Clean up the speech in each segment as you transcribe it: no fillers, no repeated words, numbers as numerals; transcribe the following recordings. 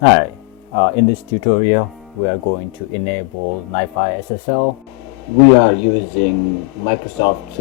Hi, in this tutorial we are going to enable NiFi SSL. We are using Microsoft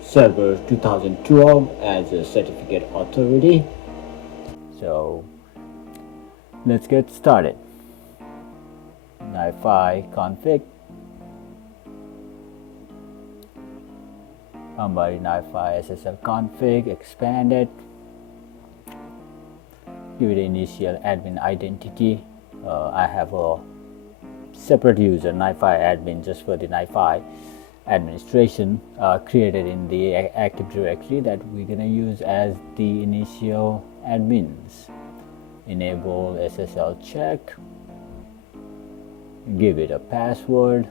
Server 2012 as a certificate authority. So let's get started. NiFi config, Ambari NiFi SSL config, expand it. Give it initial admin identity. I have a separate user, NiFi admin, just for the NiFi administration, created in the Active Directory that we're going to use as the initial admins. Enable SSL check. Give it a password.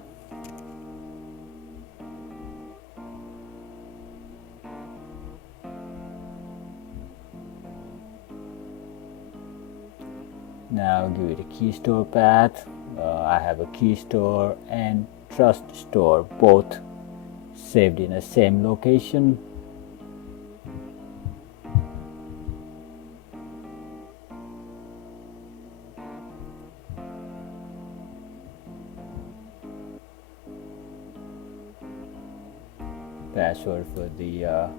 Now give it a key store path. I have a key store and trust store both saved in the same location. Password for the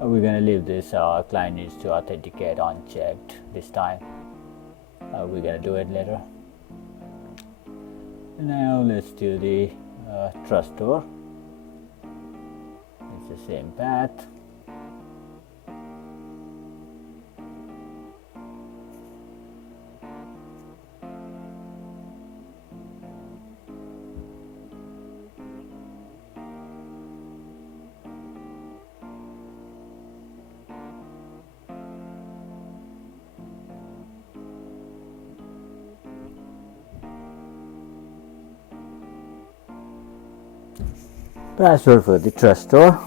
we're going to leave this client needs to authenticate unchecked this time. We're going to do it later. Now let's do the trust store. It's the same path. Password for the trust store,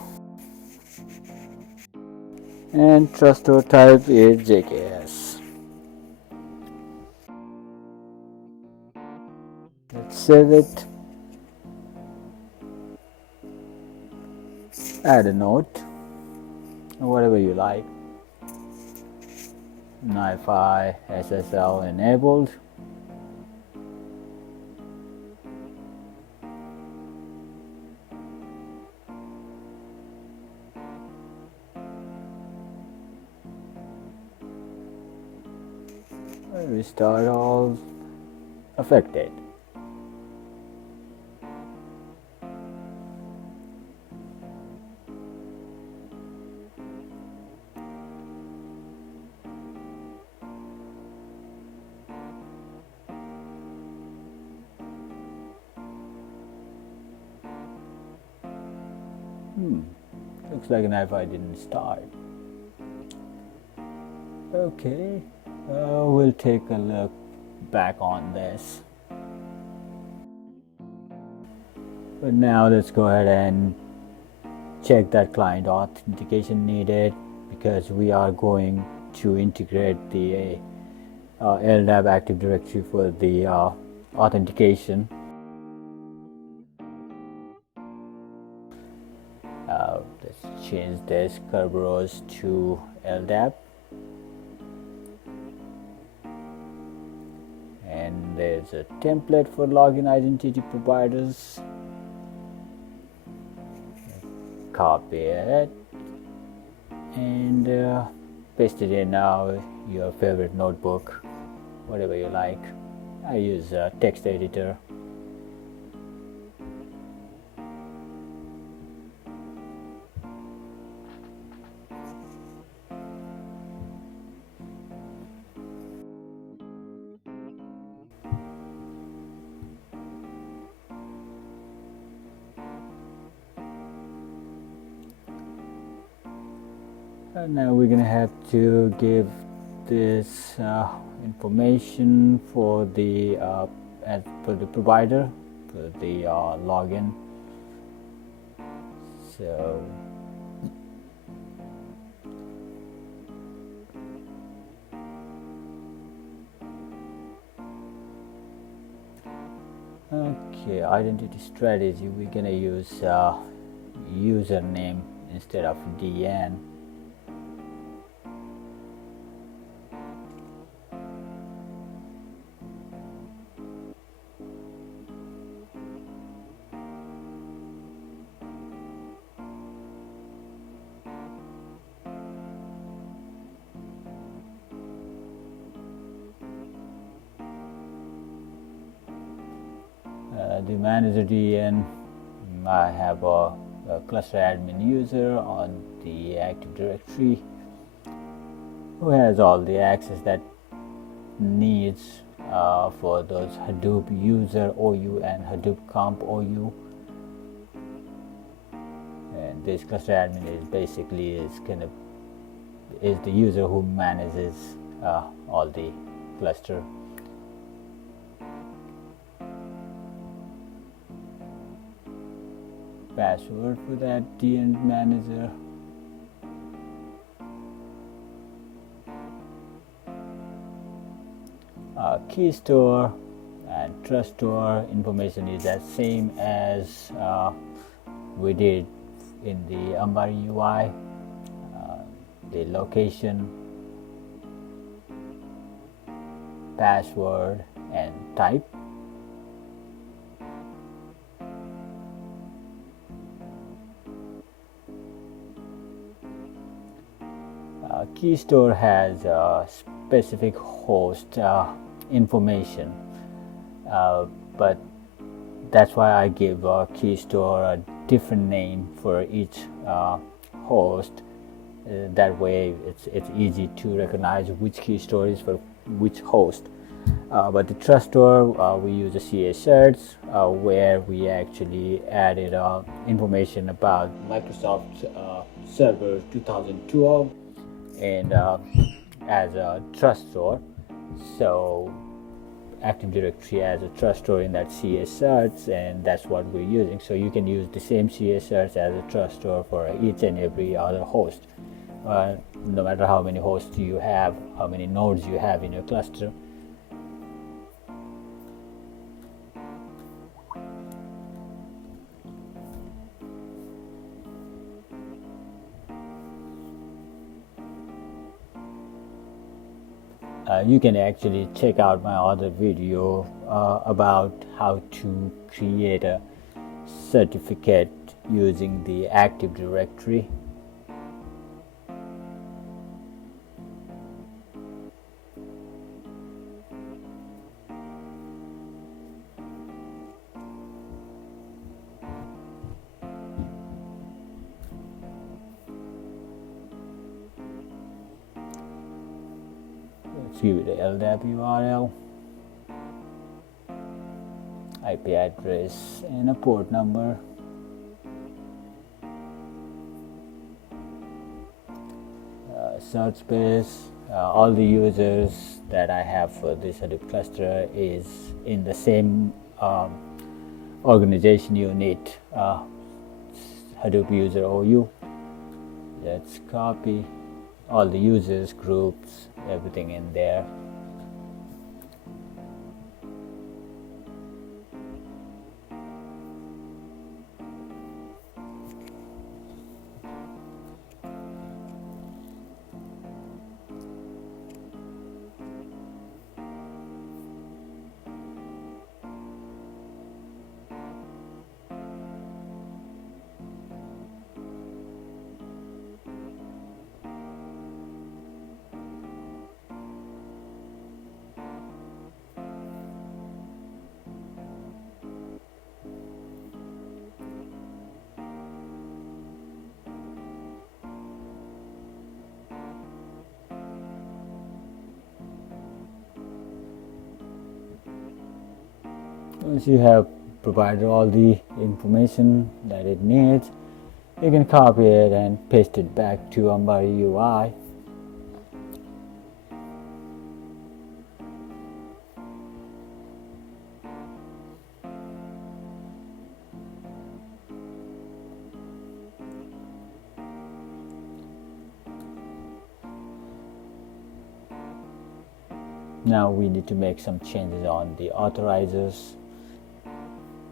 and trust store type is JKS. Let's save it. Add a note, whatever you like. NiFi SSL enabled. Restart all affected. Looks like NiFi didn't start. Okay, we'll take a look back on this. But now let's go ahead and check that client authentication needed, because we are going to integrate the LDAP Active Directory for the authentication. Let's change this Kerberos to LDAP. And there's a template for login identity providers. Copy it and paste it in your favorite notebook, whatever you like. I use a text editor. And now we're gonna have to give this information for the provider for the login. So Okay, identity strategy, we're gonna use username instead of DN. The manager DN, I have a cluster admin user on the Active Directory who has all the access that needs for those Hadoop user OU and Hadoop comp OU. And this cluster admin is basically is the user who manages all the cluster. Password for that DN manager. Key store and trust store information is the same as we did in the Ambari UI. The location, password, and type. Key store has specific host information, but that's why I give key store a different name for each host. That way it's easy to recognize which key store is for which host. But the trust store, we use a CA certs where we actually added information about Microsoft Server 2012 and as a trust store. So Active Directory as a trust store in that CA certs, and that's what we're using. So you can use the same CA certs as a trust store for each and every other host, no matter how many hosts you have, how many nodes you have in your cluster. You can actually check out my other video about how to create a certificate using the Active Directory. Let's give it a LDAP URL, IP address, and a port number. Search space. All the users that I have for this Hadoop cluster is in the same organization unit, Hadoop user OU. Let's copy all the users, groups, everything in there. Once you have provided all the information that it needs, you can copy it and paste it back to Ambari UI. Now we need to make some changes on the authorizers.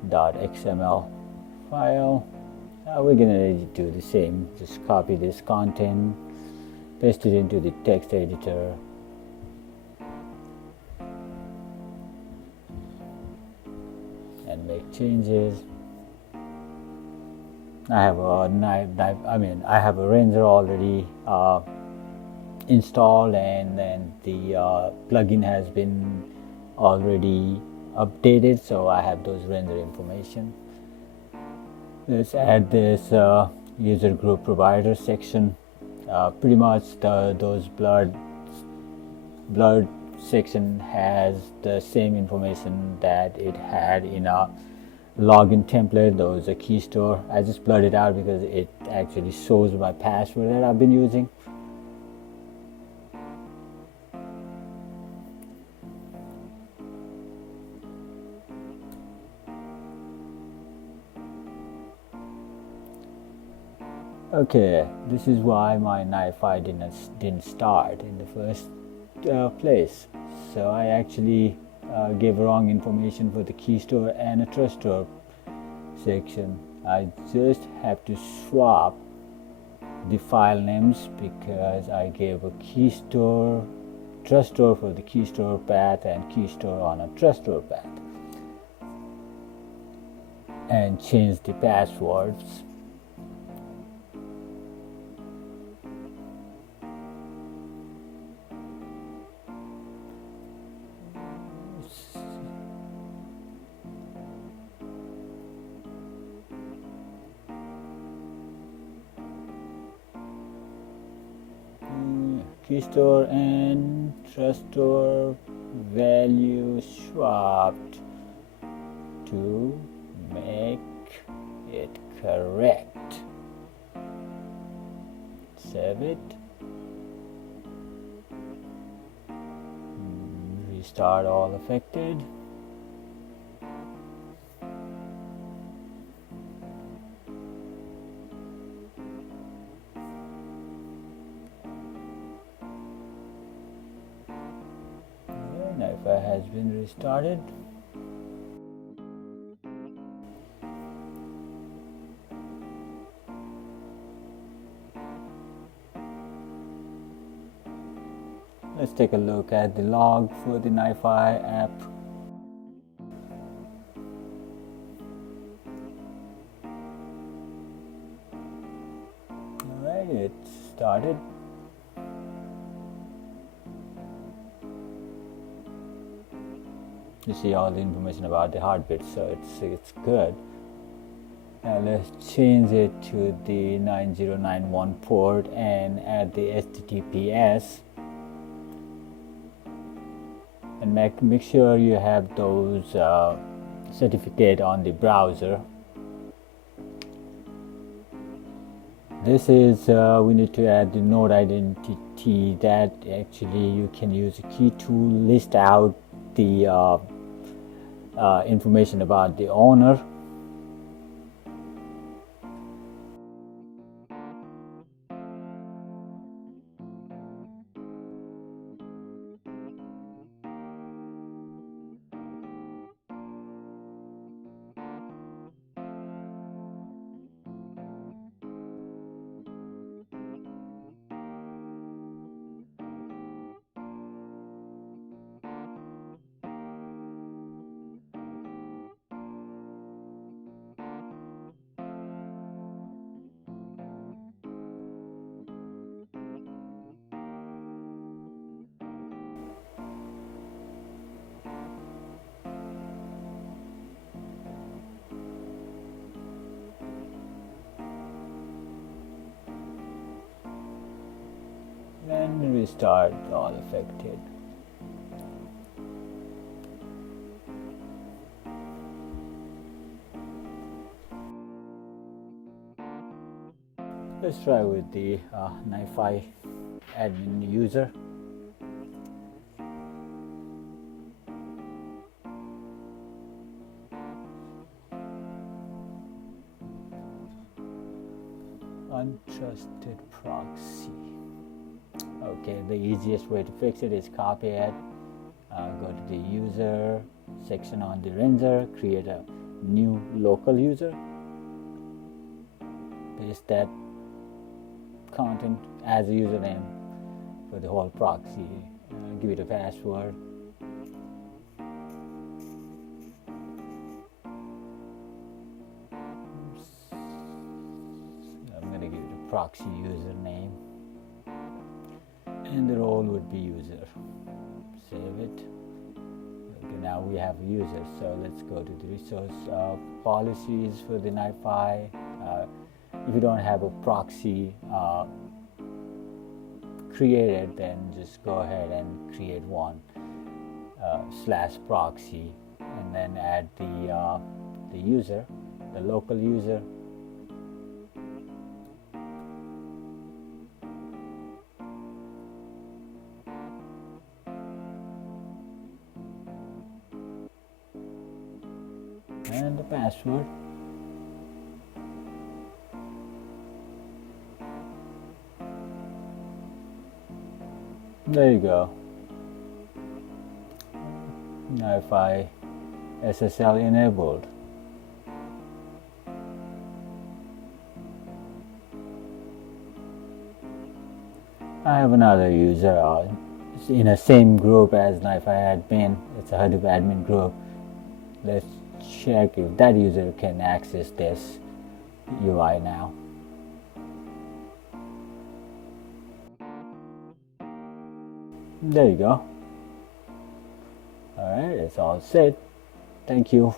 .xml file. We're gonna do the same, just copy this content, paste it into the text editor, and make changes. I have a I have a render already installed, and then the plugin has been already updated, so I have those render information. Let's add this user group provider section. Pretty much those blurred section has the same information that it had in a login template. Those a key store. I just blurred it out because it actually shows my password that I've been using. Okay, this is why my NiFi didn't start in the first place. So I actually gave wrong information for the key store and a trust store section. I just have to swap the file names because I gave a key store, trust store for the key store path and key store on a trust store path, and change the passwords. Key store and trust store value swapped to make it correct. Save it. Restart all affected. NiFi has been restarted. Let's take a look at the log for the NiFi app. Alright, it started. You see all the information about the heartbeat, so it's good. Now let's change it to the 9091 port and add the HTTPS, and make sure you have those certificate on the browser. This is we need to add the node identity that actually you can use a key to list out the information about the owner. And restart all affected. Let's try with the NiFi admin user. Untrusted proxy. Okay, the easiest way to fix it is copy it, go to the user section on the render, create a new local user, paste that content as a username for the whole proxy, give it a password. I'm going to give it a proxy username, and the role would be user. Save it. Okay, now we have a user, so let's go to the resource policies for the NiFi. If you don't have a proxy created, then just go ahead and create one /proxy, and then add the user, the local user. And the password. There you go. NiFi SSL enabled. I have another user it's in the same group as NiFi admin. It's a HADOOP admin group. Let's check if that user can access this UI now. There you go. Alright, it's all set. Thank you.